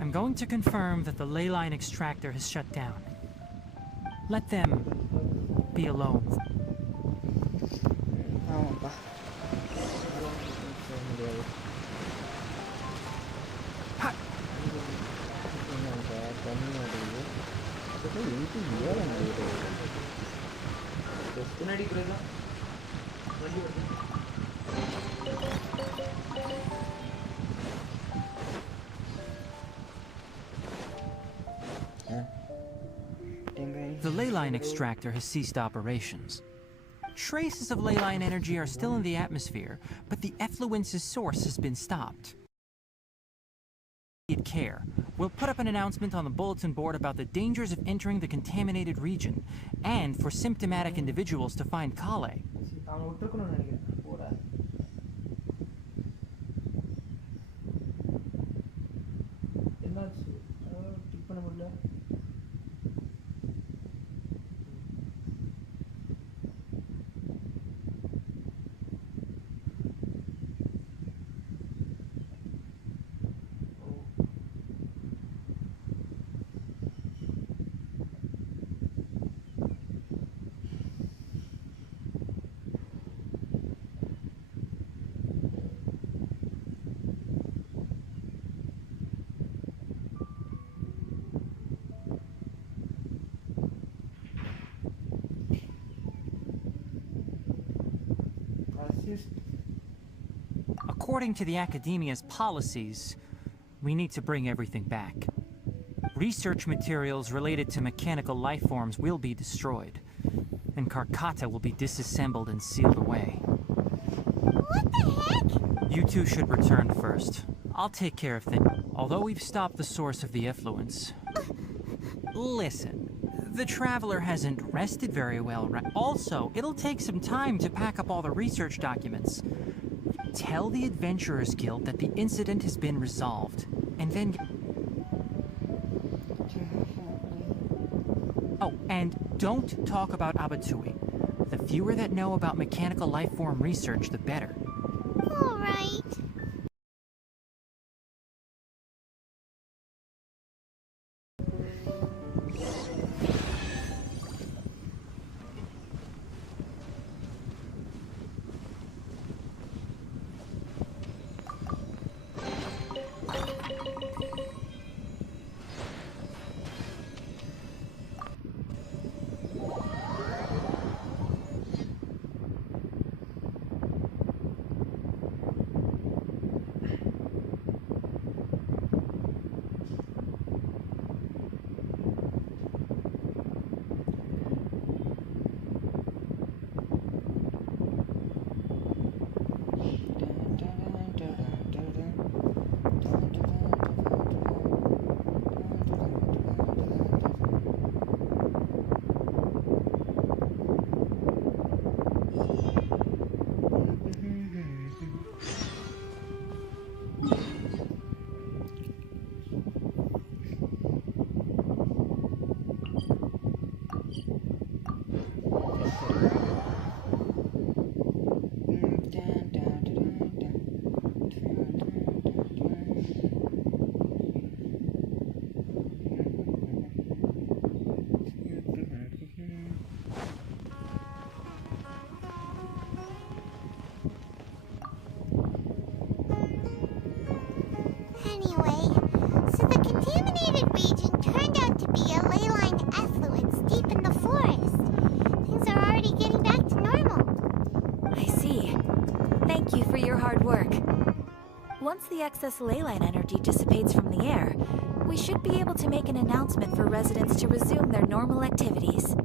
I'm going to confirm that the ley line extractor has shut down. Let them be alone. The ley line extractor has ceased operations. Traces of ley line energy are still in the atmosphere, but the effluence's source has been stopped. Care. We'll put up an announcement on the bulletin board about the dangers of entering the contaminated region, and for symptomatic individuals to find Kale. According to the Academia's policies, we need to bring everything back. Research materials related to mechanical life forms will be destroyed, and Karkata will be disassembled and sealed away. What the heck? You two should return first. I'll take care of things. Although we've stopped the source of the effluence. Listen, the Traveler hasn't rested very well, right? Also, it'll take some time to pack up all the research documents. Tell the Adventurers Guild that the incident has been resolved, and then... Oh, and don't talk about Abatui. The fewer that know about mechanical life form research, the better. All right. Anyway, contaminated region turned out to be a ley line effluence deep in the forest. Things are already getting back to normal. I see. Thank you for your hard work. Once the excess ley line energy dissipates from the air, we should be able to make an announcement for residents to resume their normal activities.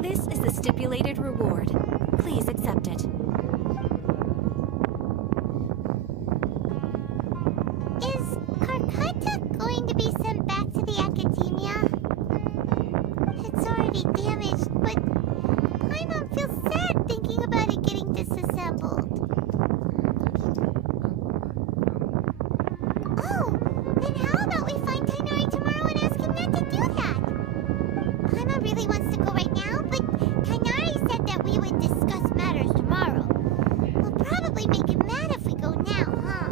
This is the stipulated reward. Please accept it. Is Karkata going to be sent back to the academia? It's already damaged, but Paimon feels sad thinking about it getting disassembled. Oh, then how about we find Tainari tomorrow and ask him not to do that? Paimon really wants to go right now, but Tainari said that we would discuss matters tomorrow. We'll probably make him mad if we go now, huh?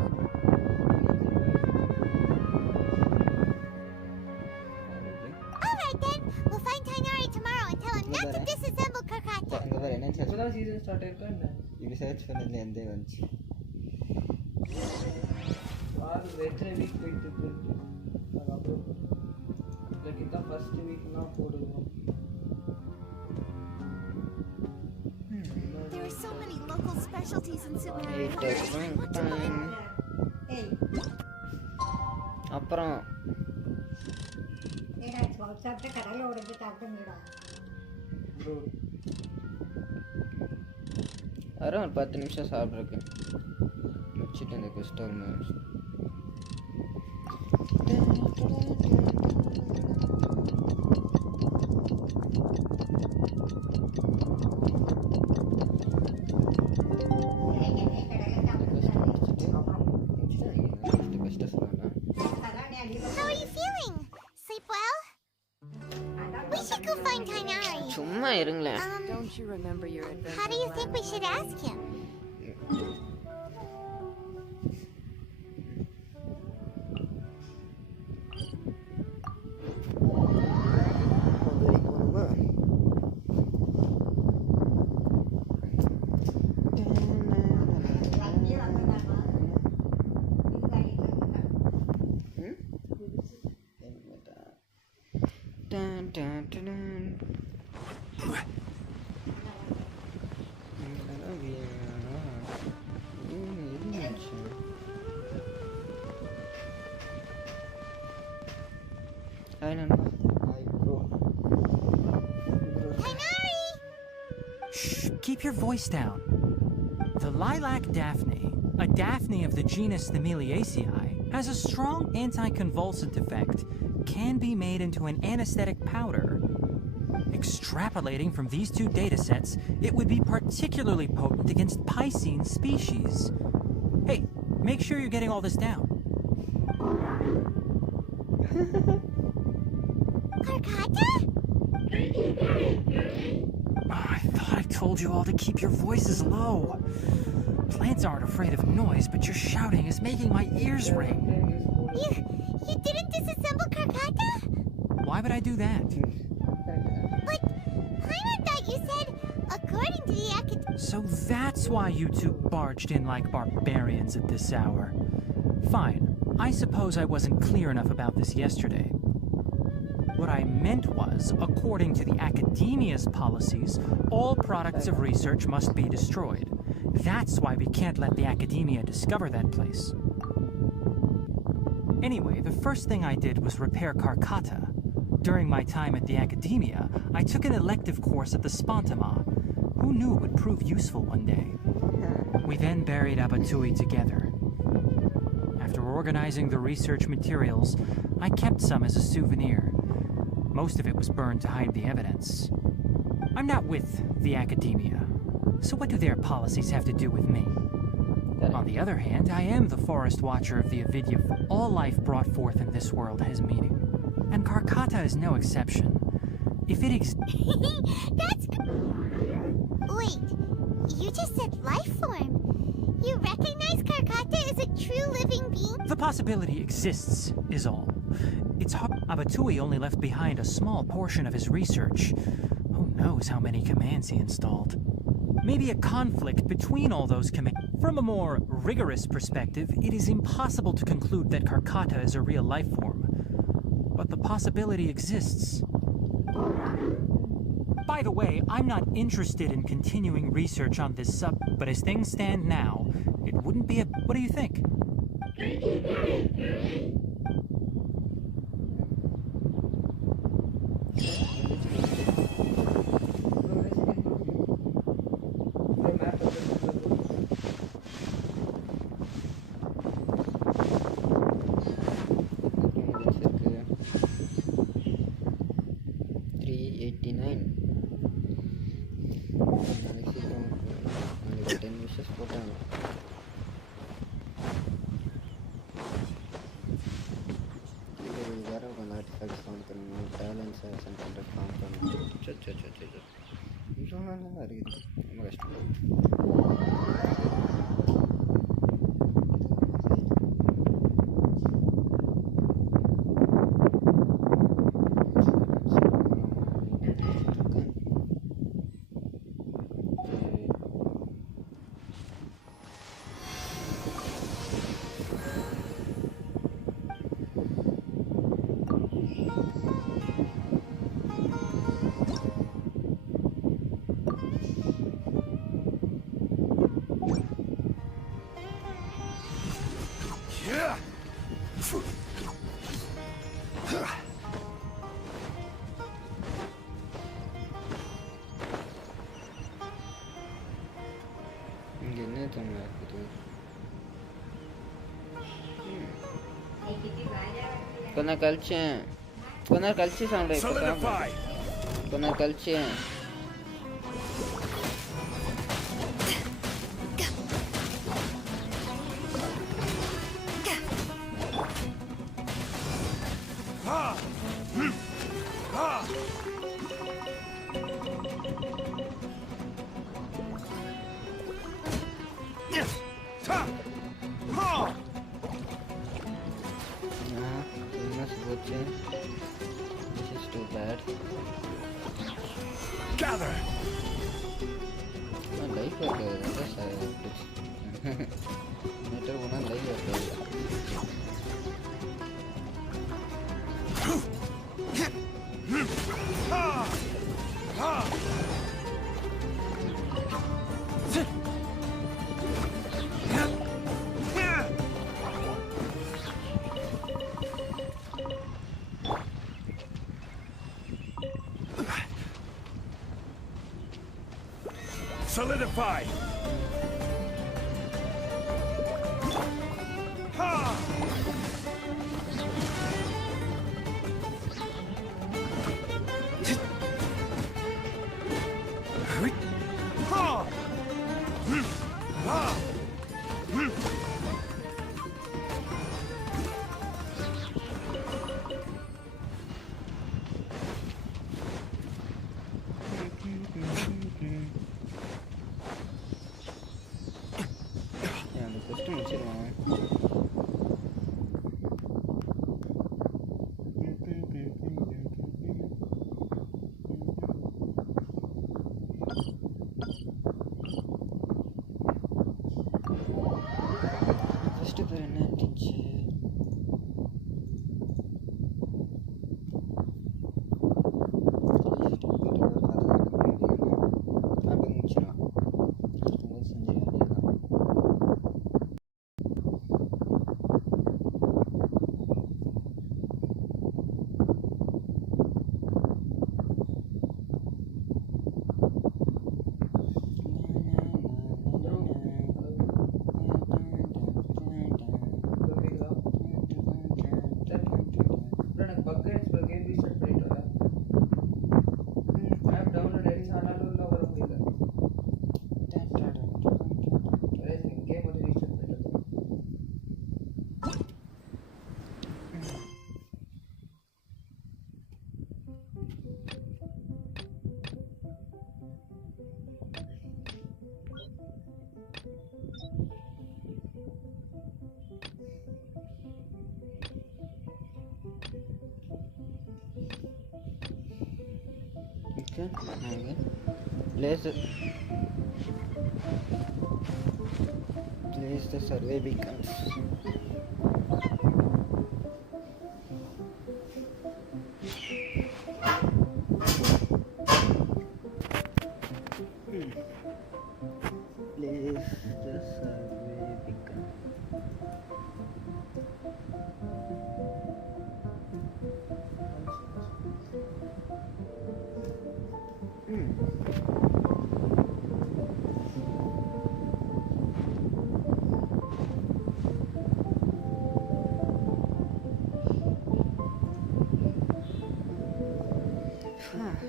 Alright then, we'll find Tainari tomorrow and tell him not to disassemble Karkata. அங்க பாரு என்ன search இப்போதான் season start ஆயிருக்கா என்ன இது search பண்ணதுல எந்தே வந்துச்சு பாரு எத்தனை வீக் போயிட்டு இருக்கு அப்புறம் லைக் இதான் ஃபர்ஸ்ட் வீக்னா போடுவோம் There are so many local specialties in Sumeru. அப்புறம் அப்புறம் ஒரு 10 நிமிஷம் சாப்பிட்ருக்கு முடிச்சுட்டு இந்த crystal How are you feeling? Sleep well? We should go find Tainari. சும்மா இருங்களேன் Don't you remember your adventure? How do you think we should ask him? Shh, keep your voice down. The lilac daphne, a daphne of the genus the Miliaceae, has a strong anticonvulsant effect, can be made into an anesthetic powder. Extrapolating from these two datasets, it would be particularly potent against Piscine species. Hey, make sure you're getting all this down. Karkata? I thought I told you all to keep your voices low. Plants aren't afraid of noise, but your shouting is making my ears ring. You didn't disassemble Karkata? Why would I do that? But Paimon thought you said, according to the academy. So that's why you two barged in like barbarians at this hour. Fine. I suppose I wasn't clear enough about this yesterday. What I meant was, according to the academia's policies, all products of research must be destroyed. That's why we can't let the academia discover that place. Anyway, the first thing I did was repair Karkata. During my time at the academia, I took an elective course at the Spontama. Who knew it would prove useful one day? We then buried Abatui together. After organizing the research materials, I kept some as a souvenir. Most of it was burned to hide the evidence. I'm not with the academia, so what do their policies have to do with me? On the other hand, I am the Forest Watcher of the Avidya. All life brought forth in this world has meaning, and Karkata is no exception. If it That's... Wait, you just said life form. You recognize Karkata as a true living being? The possibility exists, is all. It's hard. Abatui only left behind a small portion of his research. Who knows how many commands he installed? Maybe a conflict between all those commands. From a more rigorous perspective, it is impossible to conclude that Karkata is a real life form. but the possibility exists. By the way, I'm not interested in continuing research on this but as things stand now, it wouldn't be a... What do you think? Con calci sono le con calci Solidify! Place the survey beacons.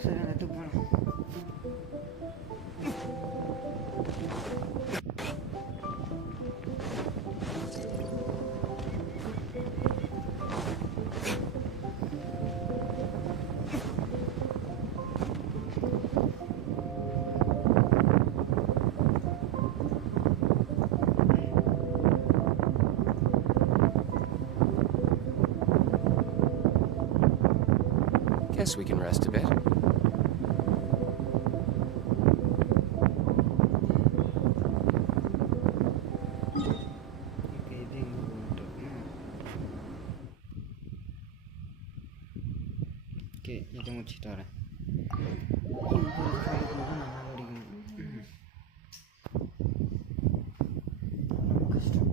சரி அந்த இடத்துக்கு போகலாம். Guess we can rest a bit. இது முடிச்சுட்டு வரேன். கஷ்டம்.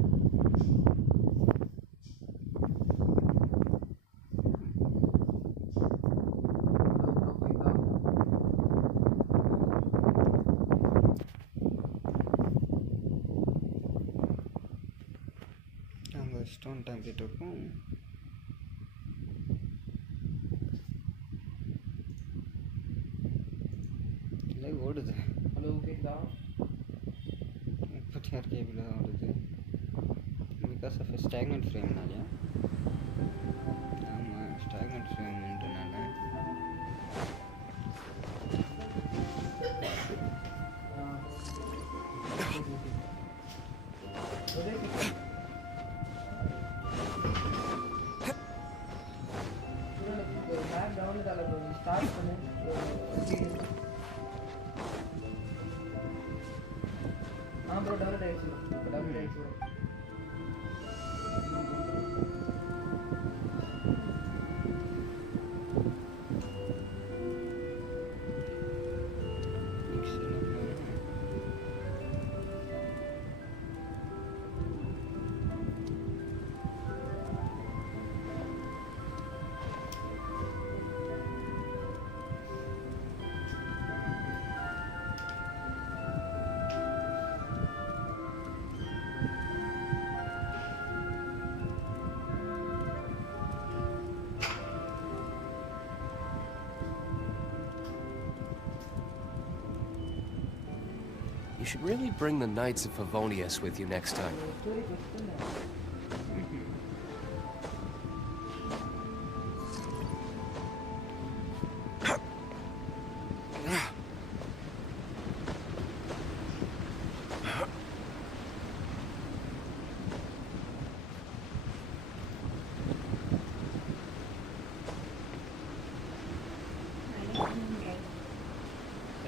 அங்கே stone tank கிட்ட இருக்கும். ஓடுது. ஹலோ கேக்குதா? 36 கேபிள் தான் ஓடுது. பிகாஸ் ஆஃப் ஸ்டாக்னன்ட் ஃப்ரேம்னால. ஆமாம், ஸ்டாக்னன்ட் ஃப்ரேம்ன்றனால. You should really bring the Knights of Favonius with you next time.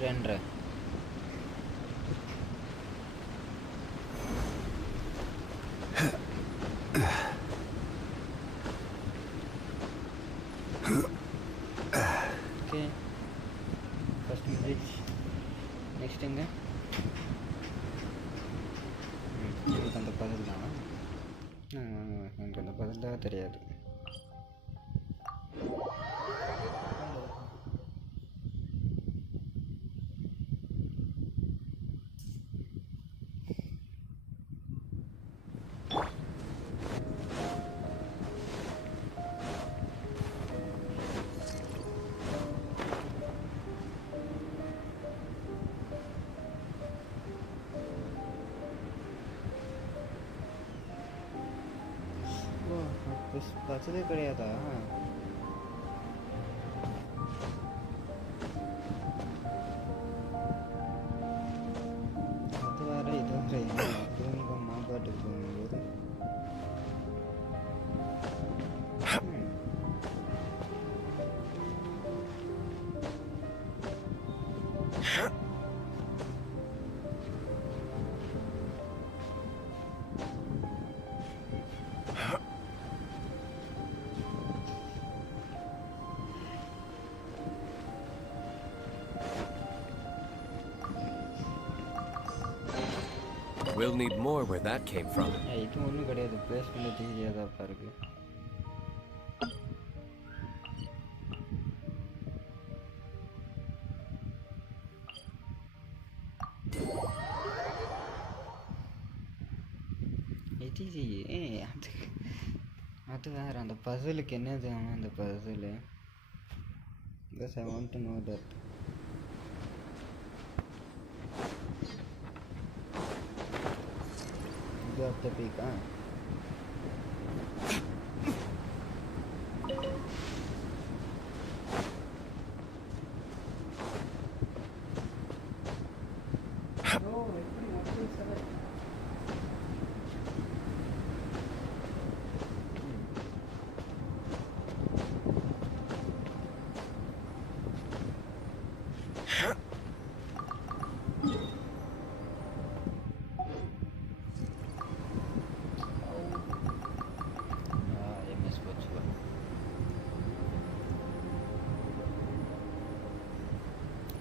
Render. Okay. First bridge. Next thing. எனக்கு அந்த பதல் தான். எனக்கு அந்த பதல் தான் தெரியாது. பச்சதே கிடையாதா? அது வேற இது வேற மாப்பாட்டு போகும்போது We'll need more where that came from. இது ஒன்றும் கிடையாது. பிளேஸ் பண்ண தெரியாதாப்பா இருக்கு. அது வேற அந்த பசிலுக்கு என்னது அந்த Basil Yes, I want to know that. You have the peak, huh?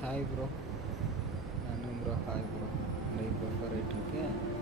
Hi bro, bro, hi bro, like bro for it, okay?